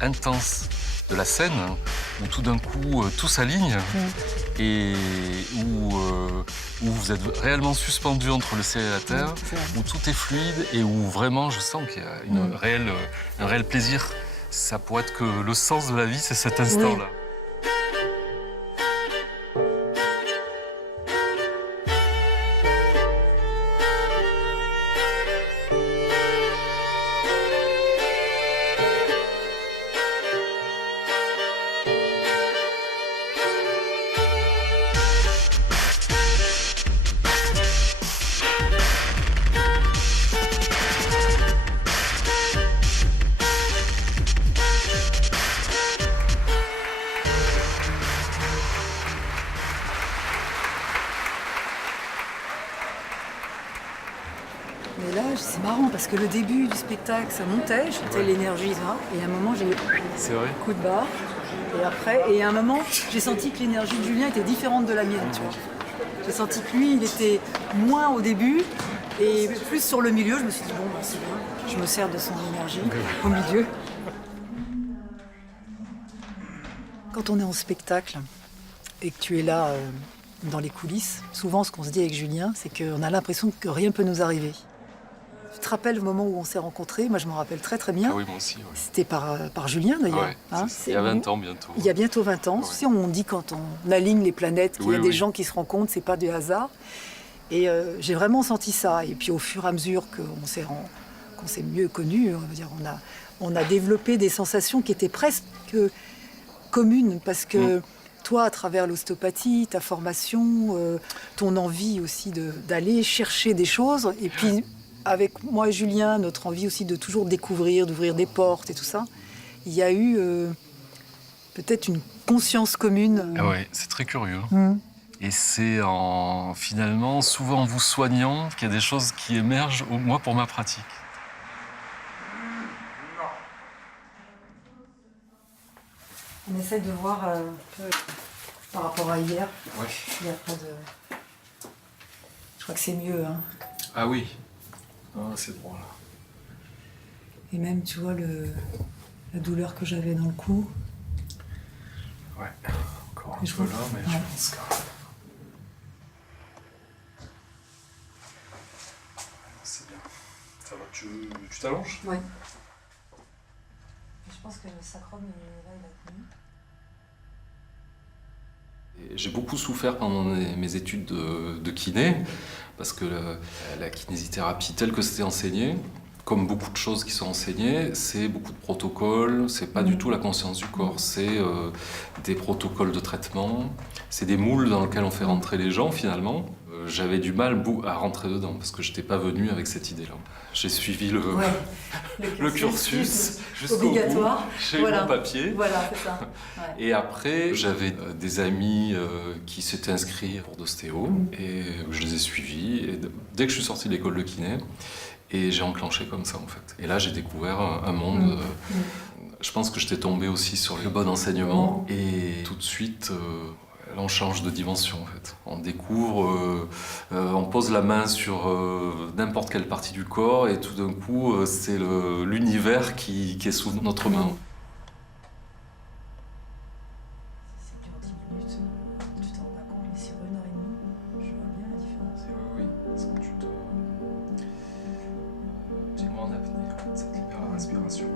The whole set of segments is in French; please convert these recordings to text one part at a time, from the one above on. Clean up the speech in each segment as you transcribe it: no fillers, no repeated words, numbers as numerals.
intense de la scène, où tout d'un coup tout s'aligne et où vous êtes réellement suspendu entre le ciel et la terre, où tout est fluide et où vraiment je sens qu'il y a un réel plaisir. Ça pourrait être que le sens de la vie, c'est cet instant-là. Mais là, c'est marrant parce que le début du spectacle, ça montait, j'étais l'énergie, ça, et à un moment, j'ai eu C'est vrai. un coup de barre. Et à un moment, j'ai senti que l'énergie de Julien était différente de la mienne, tu vois. J'ai senti que lui, il était moins au début et plus sur le milieu. Je me suis dit, bon, bah, c'est bien, je me sers de son énergie au milieu. Quand on est en spectacle et que tu es là dans les coulisses, souvent ce qu'on se dit avec Julien, c'est qu'on a l'impression que rien ne peut nous arriver. Tu te rappelles le moment où on s'est rencontrés? Moi, je m'en rappelle très très bien. Ah oui, moi aussi. Ouais. C'était par Julien d'ailleurs. Ouais, il y a 20 ans bientôt. Il y a bientôt 20 ans. Ouais. Tu sais, on dit quand on aligne les planètes qu'il y a des gens qui se rencontrent, c'est pas du hasard. Et j'ai vraiment senti ça. Et puis au fur et à mesure qu'on s'est mieux connus, on a développé des sensations qui étaient presque communes parce que toi, à travers l'ostéopathie, ta formation, ton envie aussi d'aller chercher des choses, et puis avec moi et Julien, notre envie aussi de toujours découvrir, d'ouvrir des portes et tout ça, il y a eu peut-être une conscience commune. Ah ouais, c'est très curieux. Et c'est finalement souvent en vous soignant qu'il y a des choses qui émergent, moi, pour ma pratique. On essaie de voir un peu par rapport à hier. Ouais. Il y a pas de... Je crois que c'est mieux. Hein. Ah oui. Ah, c'est drôle. Et même, tu vois, la douleur que j'avais dans le cou. Ouais, encore un Je peu vois. là, mais Ouais. je pense que... C'est bien. Ça va, tu t'allonges? Oui. Je pense que le sacrum, il a tenu. J'ai beaucoup souffert pendant mes études de kiné, parce que la kinésithérapie telle que c'était enseigné, comme beaucoup de choses qui sont enseignées, c'est beaucoup de protocoles, c'est pas du tout la conscience du corps, c'est des protocoles de traitement, c'est des moules dans lesquels on fait rentrer les gens finalement. J'avais du mal à rentrer dedans, parce que je n'étais pas venu avec cette idée-là. J'ai suivi le cursus jusqu'au obligatoire. bout, j'ai Voilà. eu mon papier. Voilà, c'est ça. Ouais. Et après, j'avais des amis qui s'étaient inscrits pour d'ostéo et je les ai suivis. Et dès que je suis sorti de l'école de kiné, et j'ai enclenché comme ça en fait. Et là, j'ai découvert un monde. Je pense que j'étais tombé aussi sur le bon enseignement et tout de suite. Là, on change de dimension en fait. On découvre, on pose la main sur n'importe quelle partie du corps et tout d'un coup, c'est l'univers qui est sous notre main. C'est dur 10 minutes, tu t'en rends pas compte, mais sur 1h30, je vois bien la différence. Oui, parce que tu es moins en apnée, ça te libère la respiration.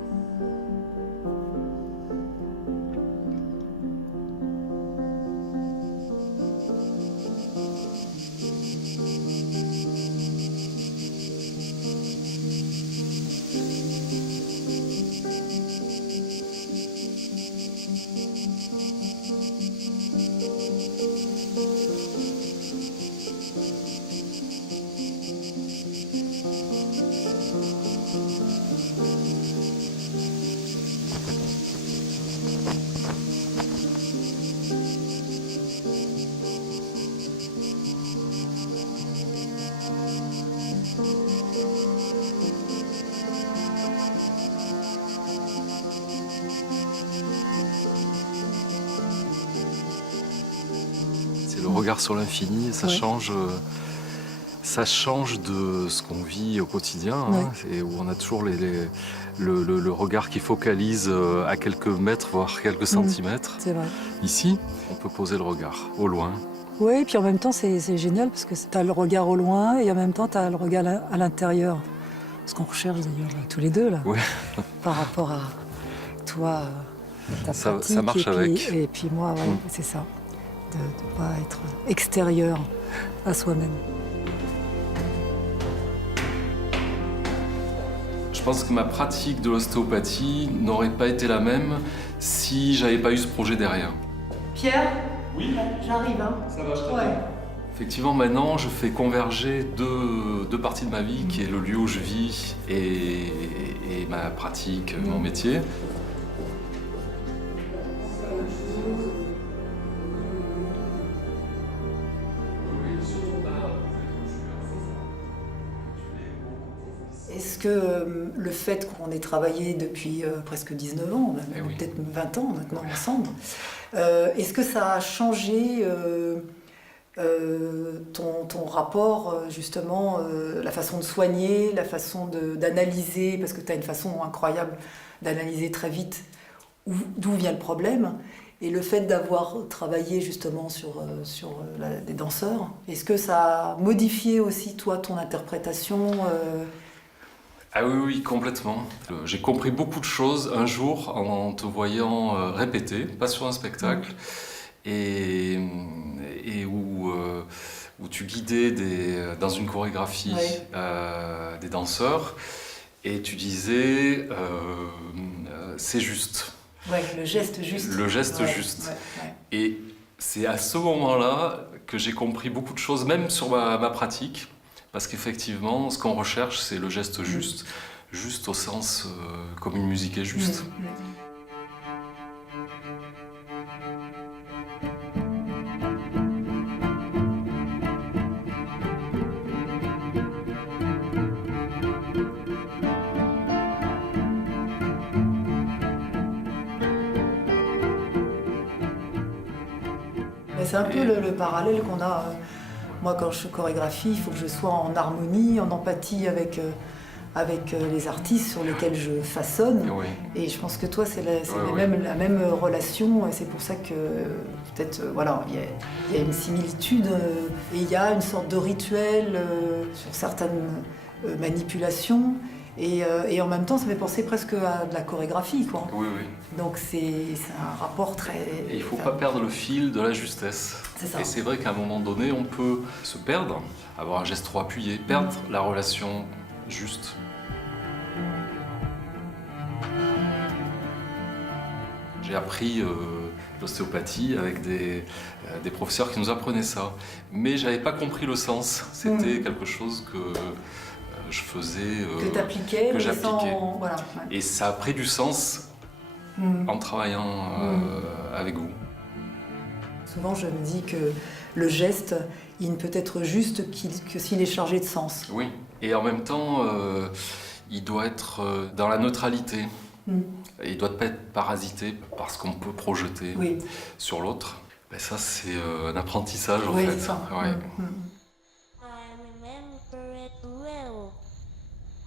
C'est le regard sur l'infini, ça change Ça change de ce qu'on vit au quotidien, hein, et où on a toujours le regard qui focalise à quelques mètres, voire quelques centimètres. C'est vrai. Ici, on peut poser le regard au loin. Oui, et puis en même temps, c'est génial parce que tu as le regard au loin et en même temps, tu as le regard à l'intérieur. Ce qu'on recherche d'ailleurs tous les deux, là, Ouais. par rapport à toi, ta pratique. Ça marche avec. Et puis moi, c'est ça, de ne pas être extérieur à soi-même. Je pense que ma pratique de l'ostéopathie n'aurait pas été la même si j'avais pas eu ce projet derrière. Pierre? Oui. J'arrive, hein. Ça va, je t'attends. Effectivement, maintenant, je fais converger deux parties de ma vie, qui est le lieu où je vis et ma pratique, mon métier. Est-ce que le fait qu'on ait travaillé depuis presque 19 ans, peut-être 20 ans maintenant ensemble, est-ce que ça a changé ton rapport, justement, la façon de soigner, la façon d'analyser, parce que tu as une façon incroyable d'analyser très vite d'où vient le problème, et le fait d'avoir travaillé justement sur des danseurs, est-ce que ça a modifié aussi, toi, ton interprétation Ah oui, complètement. J'ai compris beaucoup de choses un jour en te voyant répéter, pas sur un spectacle, et où tu guidais dans une chorégraphie des danseurs, et tu disais c'est juste. Ouais, le geste juste. Le geste juste. Et c'est à ce moment-là que j'ai compris beaucoup de choses, même sur ma pratique. Parce qu'effectivement, ce qu'on recherche, c'est le geste juste. Juste au sens comme une musique est juste. C'est un peu le parallèle qu'on a. Moi, quand je chorégraphie, il faut que je sois en harmonie, en empathie avec les artistes sur lesquels je façonne. Oui. Et je pense que toi, c'est la même relation. Et c'est pour ça que peut-être, il y a une similitude. Et il y a une sorte de rituel sur certaines manipulations. Et en même temps, ça fait penser presque à de la chorégraphie, quoi. Oui. Donc c'est un rapport très... Et il ne faut pas perdre le fil de la justesse. C'est ça. Et c'est vrai qu'à un moment donné, on peut se perdre, avoir un geste trop appuyé, perdre la relation juste. J'ai appris l'ostéopathie avec des professeurs qui nous apprenaient ça. Mais je n'avais pas compris le sens. C'était quelque chose que je faisais... que tu appliquais, que j'appliquais. Voilà. Et ça a pris du sens en travaillant avec vous. Souvent, je me dis que le geste, il ne peut être juste que s'il est chargé de sens. Oui, et en même temps, il doit être dans la neutralité. Il ne doit pas être parasité par ce qu'on peut projeter sur l'autre. Ben ça, c'est un apprentissage, en fait. Ça. Ouais.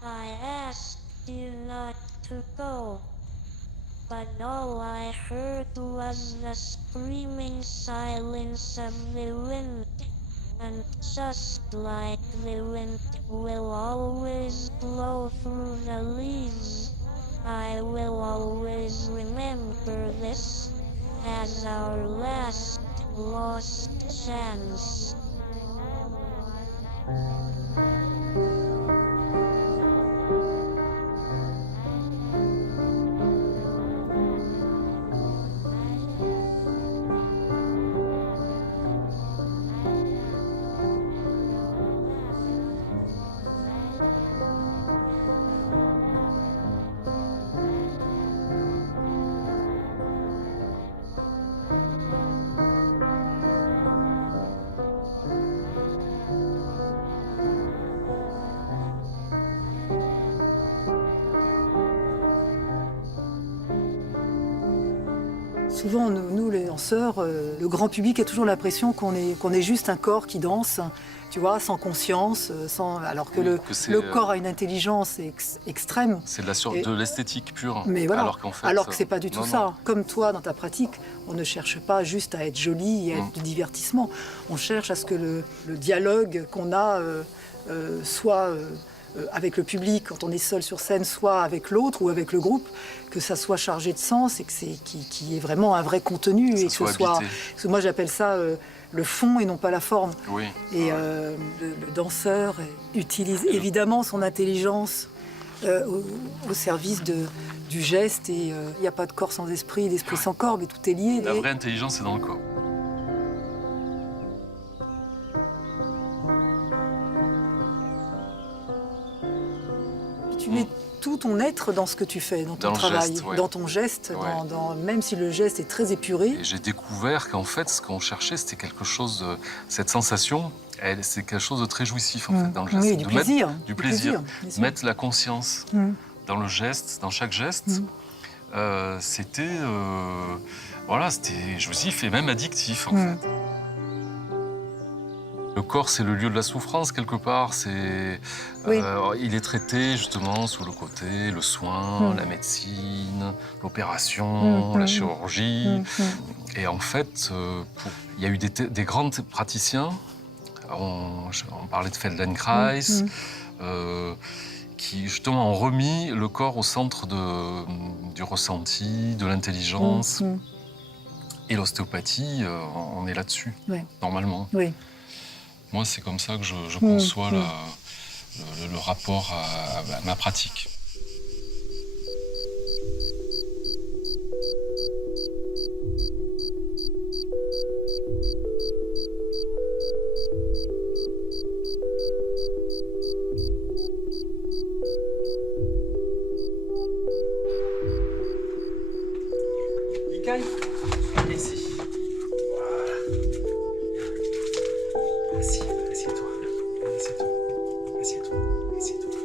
I asked you not to go, but all I heard was the screaming silence of the wind, and just like the wind will always blow through the leaves, I will always remember this as our last lost chance. Souvent, nous les danseurs, le grand public a toujours l'impression qu'on est juste un corps qui danse, tu vois, sans conscience, alors que Oui, le corps a une intelligence extrême. C'est de Et- l'esthétique pure. Mais voilà, Alors qu'en fait, alors que c'est pas du tout non, ça. non. Comme toi, dans ta pratique, on ne cherche pas juste à être joli et à être du divertissement. On cherche à ce que le dialogue qu'on a soit avec le public quand on est seul sur scène, soit avec l'autre ou avec le groupe, que ça soit chargé de sens et que qu'il y ait vraiment un vrai contenu et que ce soit. habité. Parce que moi, j'appelle ça le fond et non pas la forme. Oui. Et le danseur utilise évidemment son intelligence au service du geste. Et il n'y a pas de corps sans esprit, d'esprit sans corps, mais tout est lié. La Et- vraie intelligence, c'est dans le corps. Tu mets tout ton être dans ce que tu fais, dans ton Dans le travail, geste, ouais. dans ton geste, Ouais. même si le geste est très épuré. Et j'ai découvert qu'en fait, ce qu'on cherchait, c'était quelque chose. Cette sensation, c'est quelque chose de très jouissif en fait dans le geste. Oui, C'est du de plaisir. du plaisir. bien sûr. Mettre la conscience Mm. dans le geste, dans chaque geste. C'était jouissif et même addictif en Mm. fait. Le corps, c'est le lieu de la souffrance quelque part. Oui. Il est traité justement sous le côté le soin, Mm. la médecine, l'opération, la chirurgie. Et en fait, il y a eu des grands praticiens. On parlait de Feldenkrais. Qui justement ont remis le corps au centre du ressenti, de l'intelligence. Et l'ostéopathie, on est là-dessus, Ouais. normalement. Oui. Moi, c'est comme ça que je conçois le rapport à ma pratique. Mikaï, ici. Voilà. Assieds-toi. Assieds-toi.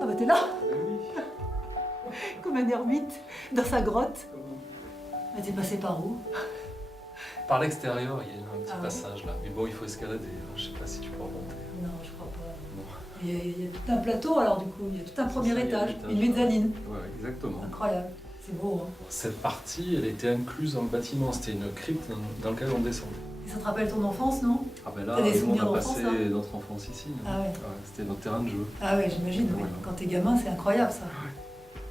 Ah bah t'es là comme un ermite dans sa grotte. Ah, t'es passé par où? Par l'extérieur, il y a un petit Ah ouais. passage là. Mais bon, il faut escalader. Je sais pas si tu peux remonter. Non, je crois pas. Bon. Il y a tout un plateau alors du coup, il y a tout un premier ça, il y a étage, l'étage. une mezzanine. Ouais, exactement. Incroyable, c'est beau. Hein. Cette partie, elle était incluse dans le bâtiment. C'était une crypte dans laquelle on descendait. Et ça te rappelle ton enfance, non? Ah ben là, T'as des nous, on souvenirs a d'enfance, passé hein notre enfance ici. Ah ouais. C'était notre terrain de jeu, Ah ouais, j'imagine. Oui. Ouais. Quand t'es gamin, c'est incroyable ça.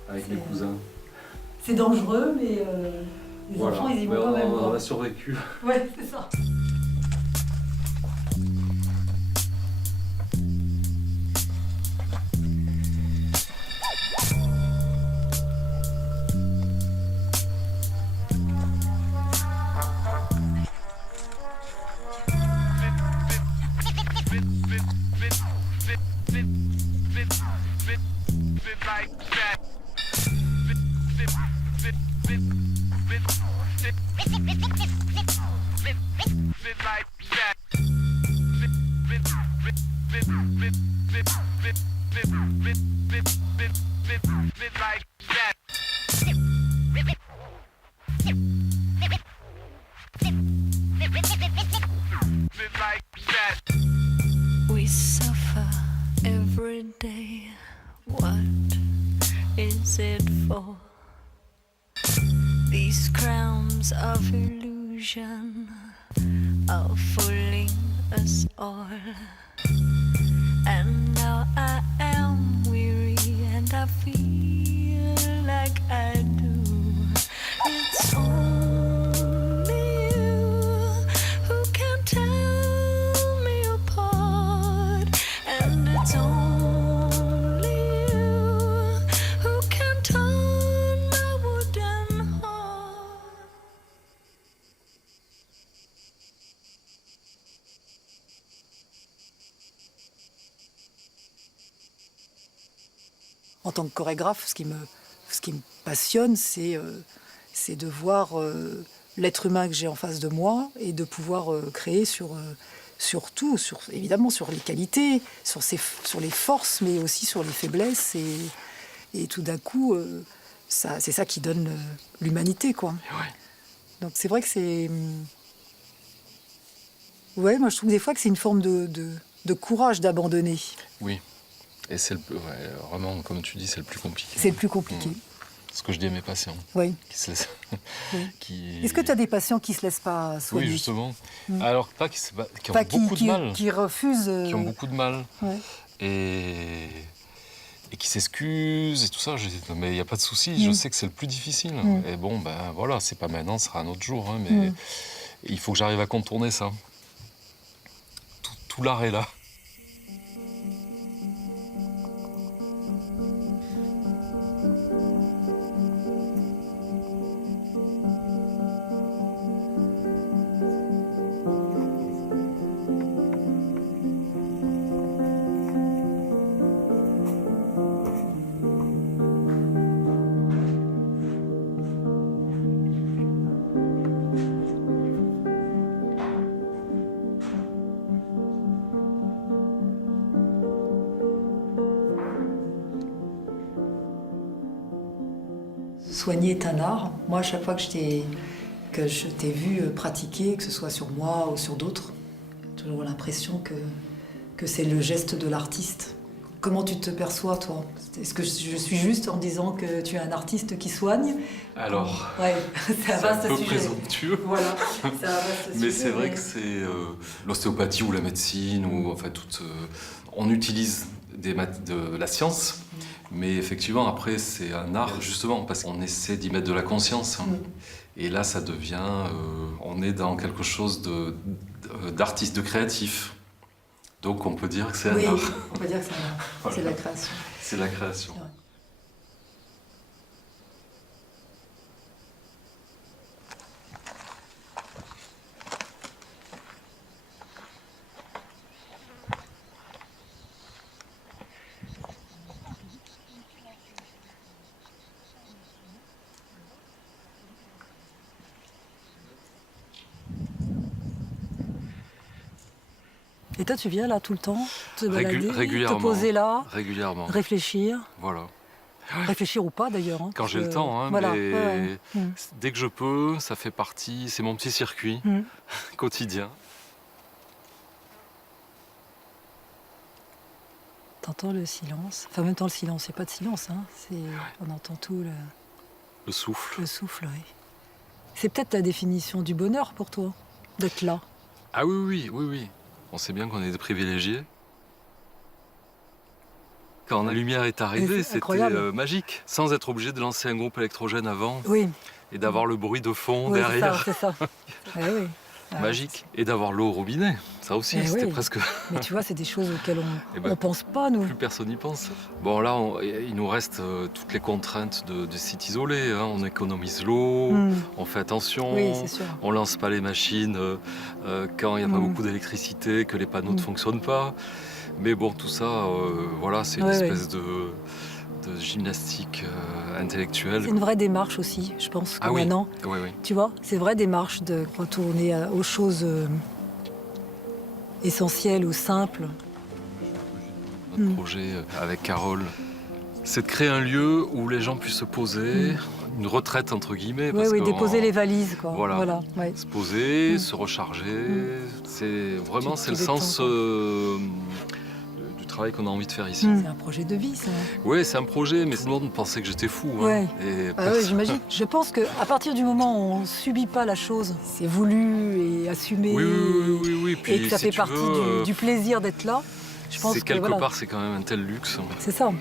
avec C'est- mes cousins. C'est dangereux, mais les Voilà. enfants, ils y Mais vont quand même. on quoi. a survécu. Ouais, c'est ça. We suffer every day. What is it for? These crowns of illusion are fooling us all. And now en tant que chorégraphe, ce qui me passionne, c'est de voir l'être humain que j'ai en face de moi et de pouvoir créer sur tout, évidemment sur les qualités, sur les forces, mais aussi sur les faiblesses. Et tout d'un coup, c'est ça qui donne l'humanité, quoi. Ouais. Donc c'est vrai que c'est... Ouais, moi je trouve des fois que c'est une forme de courage d'abandonner. Oui. Et c'est vraiment, comme tu dis, c'est le plus compliqué. C'est le plus compliqué. Ce que je dis à mes patients. Oui. Qui se laissent... Oui. Est-ce que tu as des patients qui ne se laissent pas soigner? Oui, justement. Alors, pas qui ont Pas beaucoup de mal. Qui refusent... Qui ont beaucoup de mal. Ouais. Et qui s'excusent et tout ça. Je dis, mais il n'y a pas de souci, je sais que c'est le plus difficile. Et bon, ben voilà, c'est pas maintenant, ce sera un autre jour. Hein, mais il faut que j'arrive à contourner ça. Tout l'art est là. Soigner est un art. Moi, à chaque fois que je t'ai vu pratiquer, que ce soit sur moi ou sur d'autres, j'ai toujours l'impression que c'est le geste de l'artiste. Comment tu te perçois, toi? Est-ce que je suis juste en disant que tu es un artiste qui soigne? Alors, ouais, c'est un vaste peu sujet. présomptueux. Voilà, c'est un vaste sujet. Mais c'est vrai que c'est l'ostéopathie ou la médecine, ou enfin on utilise de la science, mais effectivement après c'est un art justement parce qu'on essaie d'y mettre de la conscience. Et là ça devient, on est dans quelque chose d'artiste, de créatif. Donc on peut dire que c'est un art. On peut dire que c'est un art. Voilà. C'est la création. C'est la création. Ouais. Et toi, tu viens là tout le temps, te balader, régulièrement, te poser là, régulièrement, réfléchir. Voilà. Réfléchir ou pas d'ailleurs. Hein, quand j'ai le temps, hein, voilà. mais dès que je peux, ça fait partie, c'est mon petit circuit quotidien. T'entends le silence, enfin en même temps le silence, il n'y a pas de silence, hein. On entend tout le souffle. Le souffle, oui. C'est peut-être ta définition du bonheur pour toi, d'être là. Ah oui. On sait bien qu'on est des privilégiés. Quand la lumière est arrivée, c'était magique. Sans être obligé de lancer un groupe électrogène avant. Oui. Et d'avoir le bruit de fond oui, derrière. C'est ça. Oui. Magique. Et d'avoir l'eau au robinet. Ça aussi, c'était presque... Mais tu vois, c'est des choses auxquelles on pense pas, nous. Plus personne n'y pense. Bon, là, il nous reste toutes les contraintes de sites isolés. Hein. On économise l'eau, on fait attention, on lance pas les machines quand il n'y a pas beaucoup d'électricité, que les panneaux ne fonctionnent pas. Mais bon, tout ça, voilà, c'est une espèce de gymnastique intellectuelle. C'est une vraie démarche aussi, je pense, que maintenant. Oui. Tu vois, c'est une vraie démarche de retourner aux choses essentielles ou simples. Notre projet avec Carole, c'est de créer un lieu où les gens puissent se poser, une retraite entre guillemets. Oui, déposer les valises, quoi. Voilà. Se poser, se recharger. C'est vraiment le sens du travail qu'on a envie de faire ici. C'est un projet de vie, ça. Oui, c'est un projet, mais tout le monde pensait que j'étais fou. Hein. Oui, j'imagine. Je pense qu'à partir du moment où on ne subit pas la chose, c'est voulu et assumé, oui. Puis, et que ça fait partie du plaisir d'être là, je pense que quelque part, c'est quand même un tel luxe. C'est ça.